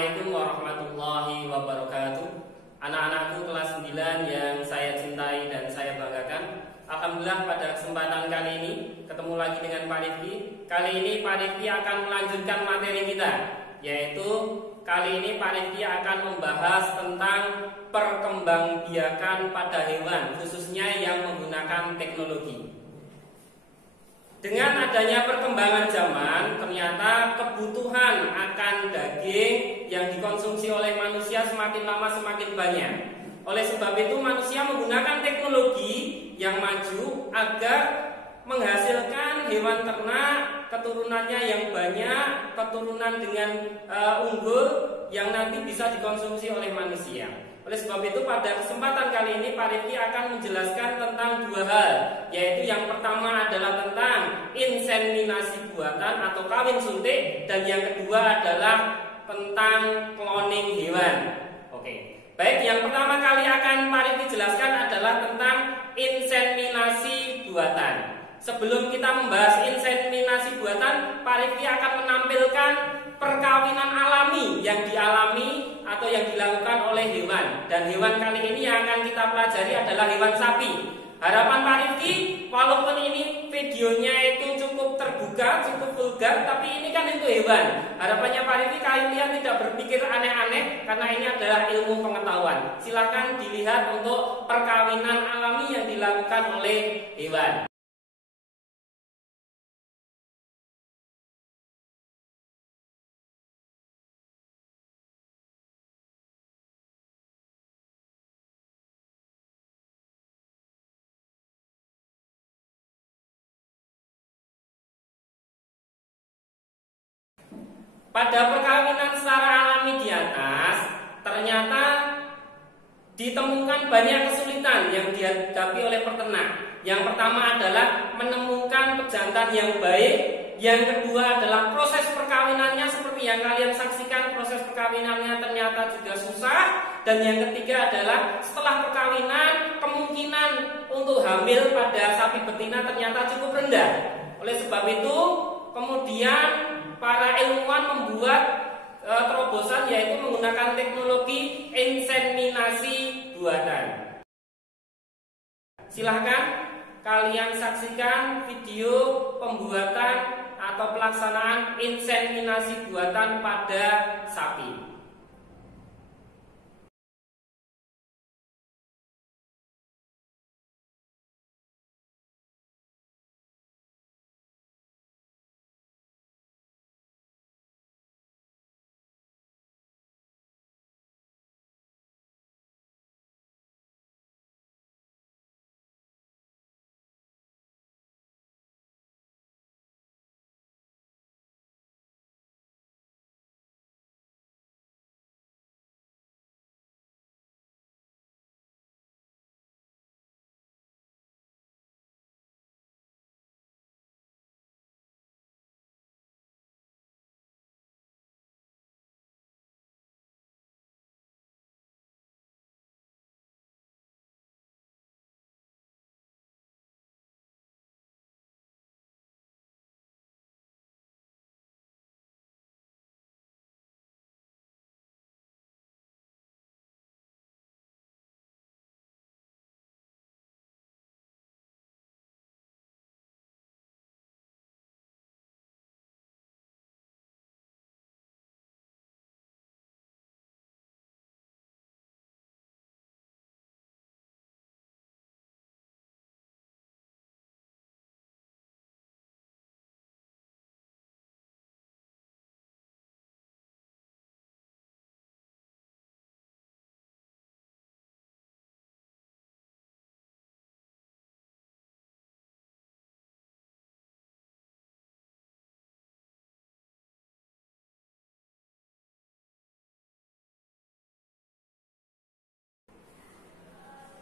Assalamualaikum warahmatullahi wabarakatuh. Anak-anakku kelas 9 yang saya cintai dan saya banggakan, alhamdulillah pada kesempatan kali ini ketemu lagi dengan Pak Rifki. Kali ini Pak Rifki akan melanjutkan materi kita, yaitu kali ini Pak Rifki akan membahas tentang perkembangbiakan pada hewan, khususnya yang menggunakan teknologi. Dengan adanya perkembangan zaman, ternyata kebutuhan akan daging yang dikonsumsi oleh manusia semakin lama semakin banyak. Oleh sebab itu manusia menggunakan teknologi yang maju agar menghasilkan hewan ternak keturunannya yang banyak, keturunan dengan unggul yang nanti bisa dikonsumsi oleh manusia. Oleh sebab itu pada kesempatan kali ini Pak Rifki akan menjelaskan tentang dua hal, yaitu yang pertama adalah tentang inseminasi buatan atau kawin suntik, dan yang kedua adalah tentang cloning hewan. Oke. Baik, yang pertama kali akan Pak Rifki jelaskan adalah tentang inseminasi buatan. Sebelum kita membahas inseminasi buatan, Pak Rifki akan menampilkan perkawinan alami yang dialami atau yang dilakukan oleh hewan. Dan hewan kali ini yang akan kita pelajari adalah hewan sapi. Harapan Pak Rifki, walaupun ini videonya itu cukup terbuka, cukup vulgar, tapi ini kan itu hewan. Harapannya Pak Rifki kalian tidak berpikir aneh-aneh, karena ini adalah ilmu pengetahuan. Silakan dilihat untuk perkawinan alami yang dilakukan oleh hewan. Pada perkawinan secara alami di atas, ternyata ditemukan banyak kesulitan yang dihadapi oleh peternak. Yang pertama adalah menemukan pejantan yang baik. Yang kedua adalah proses perkawinannya, seperti yang kalian saksikan, proses perkawinannya ternyata juga susah. Dan yang ketiga adalah setelah perkawinan, kemungkinan untuk hamil pada sapi betina ternyata cukup rendah. Oleh sebab itu, kemudian para ilmuwan membuat terobosan, yaitu menggunakan teknologi inseminasi buatan. Silahkan kalian saksikan video pembuatan atau pelaksanaan inseminasi buatan pada sapi.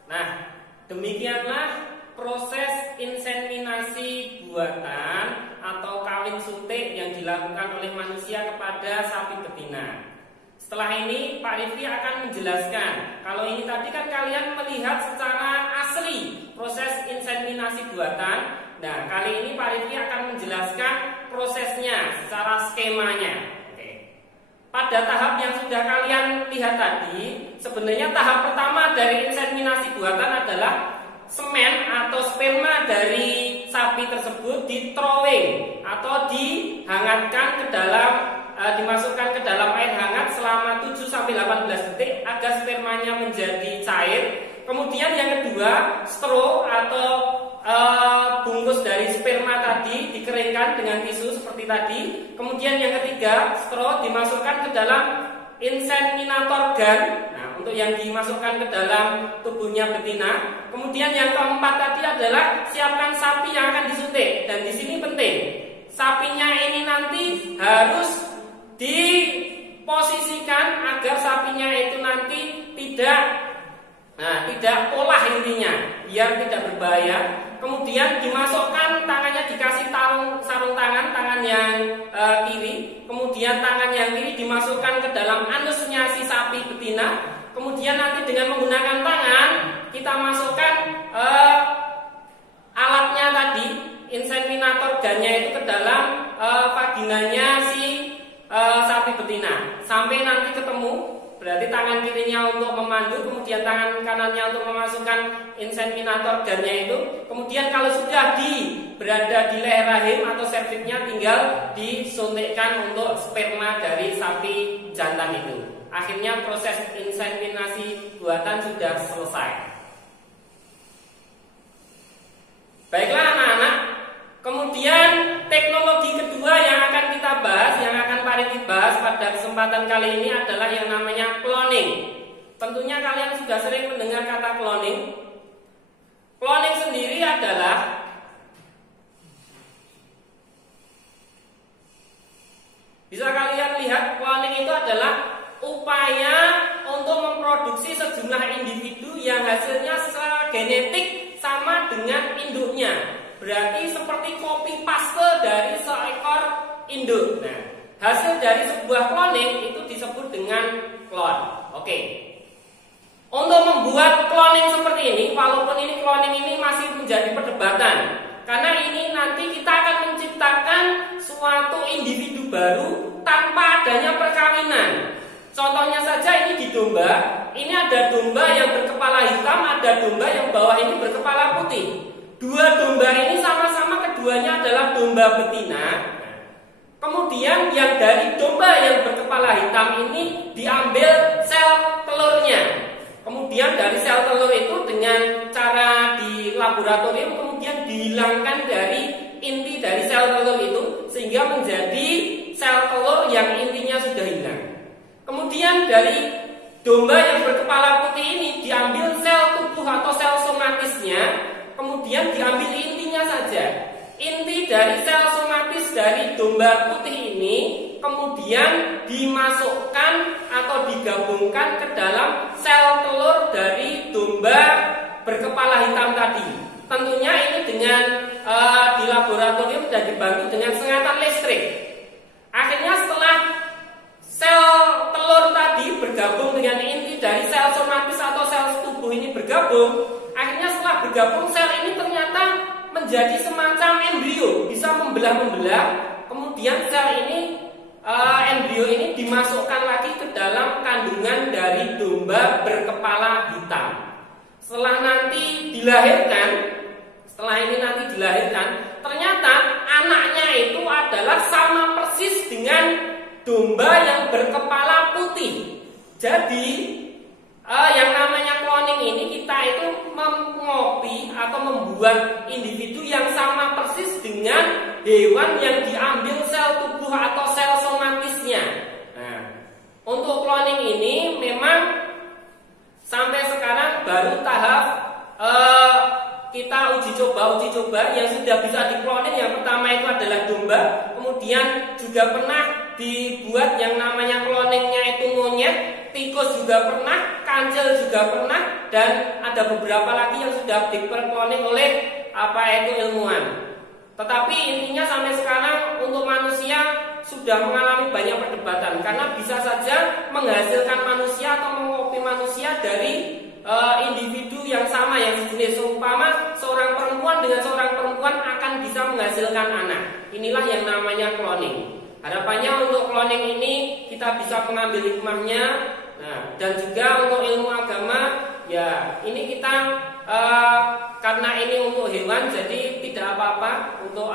Nah, demikianlah proses inseminasi buatan atau kawin suntik yang dilakukan oleh manusia kepada sapi betina. Setelah ini Pak Rifki akan menjelaskan. Kalau ini tadi kan kalian melihat secara asli proses inseminasi buatan. Nah, kali ini Pak Rifki akan menjelaskan prosesnya secara skemanya. Oke. pada tahap yang sudah kalian lihat tadi, sebenarnya tahap pertama dari inseminasi buatan adalah semen atau sperma dari sapi tersebut di throwing atau dihangatkan ke dalam dimasukkan ke dalam air hangat selama 7-18 detik agar spermanya menjadi cair. Kemudian yang kedua, straw atau bungkus dari sperma tadi dikeringkan dengan tisu seperti tadi. Kemudian yang ketiga, straw dimasukkan ke dalam inseminator gun. Nah, untuk yang dimasukkan ke dalam tubuhnya betina. Kemudian yang keempat tadi adalah siapkan sapi yang akan disuntik. Dan di sini penting, sapinya ini nanti harus diposisikan agar sapinya itu nanti tidak polah intinya, biar tidak berbahaya. Kemudian dimasukkan tangannya, dikasih sarung tangan yang kiri. Kemudian tangan yang kiri dimasukkan ke dalam anusnya si sapi betina. Kemudian nanti dengan menggunakan tangan kita masukkan alatnya tadi, inseminator gunnya itu ke dalam vaginanya si sapi betina sampai nanti ketemu. Berarti tangan kirinya untuk memandu, kemudian tangan kanannya untuk memasukkan inseminator gunnya itu. Kemudian kalau sudah berada di leher rahim atau serviksnya, tinggal disuntikkan untuk sperma dari sapi jantan itu. Akhirnya proses inseminasi buatan sudah selesai. Baiklah anak-anak, kemudian teknologi kedua yang akan kita bahas, yang akan Parigi bahas pada kesempatan kali ini adalah yang namanya cloning. Tentunya kalian sudah sering mendengar kata cloning. Cloning sendiri adalah bisa kalian lihat, cloning itu adalah upaya untuk memproduksi sejumlah individu yang hasilnya secara genetik sama dengan induknya. Berarti seperti copy paste dari seekor induk. Nah, hasil dari sebuah cloning itu disebut dengan clone. Oke. Untuk membuat cloning seperti ini, walaupun ini cloning ini masih menjadi perdebatan, karena ini nanti kita akan menciptakan suatu individu baru tanpa adanya perkawinan. Contohnya saja ini di domba, ini ada domba yang berkepala hitam, ada domba yang bawah ini berkepala putih. Dua domba ini sama-sama keduanya adalah domba betina. Kemudian yang dari domba yang berkepala hitam ini diambil sel telurnya. Kemudian dari sel telur itu dengan cara di laboratorium kemudian dihilangkan dari inti dari sel telur itu sehingga menjadi sel telur yang intinya sudah hilang. Kemudian dari domba yang berkepala putih ini diambil sel tubuh atau sel somatisnya, kemudian diambil intinya saja. Inti dari sel somatis dari domba putih ini kemudian dimasukkan atau digabungkan ke dalam sel telur dari domba berkepala hitam tadi. Tentunya ini dengan di laboratorium dan dibantu dengan sengatan listrik. Akhirnya setelah sel telur tadi bergabung dengan inti dari sel somatis atau sel tubuh ini bergabung, akhirnya setelah bergabung sel ini ternyata menjadi semacam embrio, bisa membelah-membelah. Kemudian sel ini, embrio ini dimasukkan lagi ke dalam kandungan dari domba berkepala hitam. Setelah ini nanti dilahirkan, ternyata anaknya itu adalah sama persis dengan domba yang berkepala putih. Jadi yang namanya cloning ini kita itu mengopi atau membuat individu yang sama persis dengan hewan yang diambil sel tubuh atau sel somatisnya. Nah, untuk cloning ini memang sampai sekarang baru tahap kita uji coba yang sudah bisa di-cloning. Yang pertama itu adalah domba, kemudian juga pernah dibuat yang namanya cloningnya itu monyet, tikus juga pernah, kancil juga pernah, dan ada beberapa lagi yang sudah di-cloning oleh ilmuwan. Tetapi intinya sampai sekarang untuk manusia sudah mengalami banyak perdebatan karena bisa saja menghasilkan manusia atau mengopi manusia dari individu yang sama yang sejenis. Seumpama seorang perempuan dengan seorang perempuan akan bisa menghasilkan anak. Inilah yang namanya cloning. Harapannya untuk cloning ini kita bisa mengambil hikmahnya. Nah, dan juga untuk ilmu agama, ya ini kita karena ini untuk hewan, jadi tidak apa-apa untuk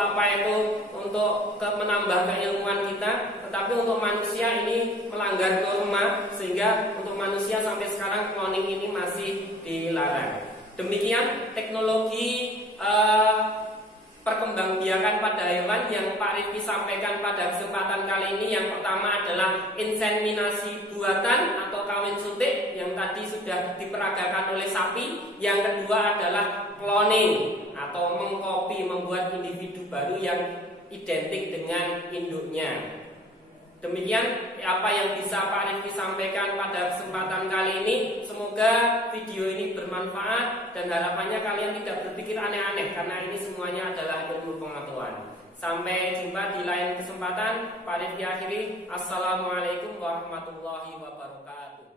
untuk menambah keilmuan kita. Tetapi untuk manusia ini melanggar norma, sehingga untuk manusia sampai sekarang cloning ini masih dilarang. Demikian teknologi perkembangbiakan pada hewan yang Pak Rifki sampaikan pada kesempatan kali ini. Yang pertama adalah inseminasi buatan atau kawin suntik yang tadi sudah diperagakan oleh sapi. Yang kedua adalah cloning atau mengkopi, membuat individu baru yang identik dengan induknya. Demikian apa yang bisa Pak Rifki sampaikan pada kesempatan kali ini. Semoga video ini bermanfaat dan harapannya kalian tidak berpikir aneh-aneh, karena ini semuanya adalah ilmu pengetahuan. Sampai jumpa di lain kesempatan. Pak Rifki akhiri. Assalamualaikum warahmatullahi wabarakatuh.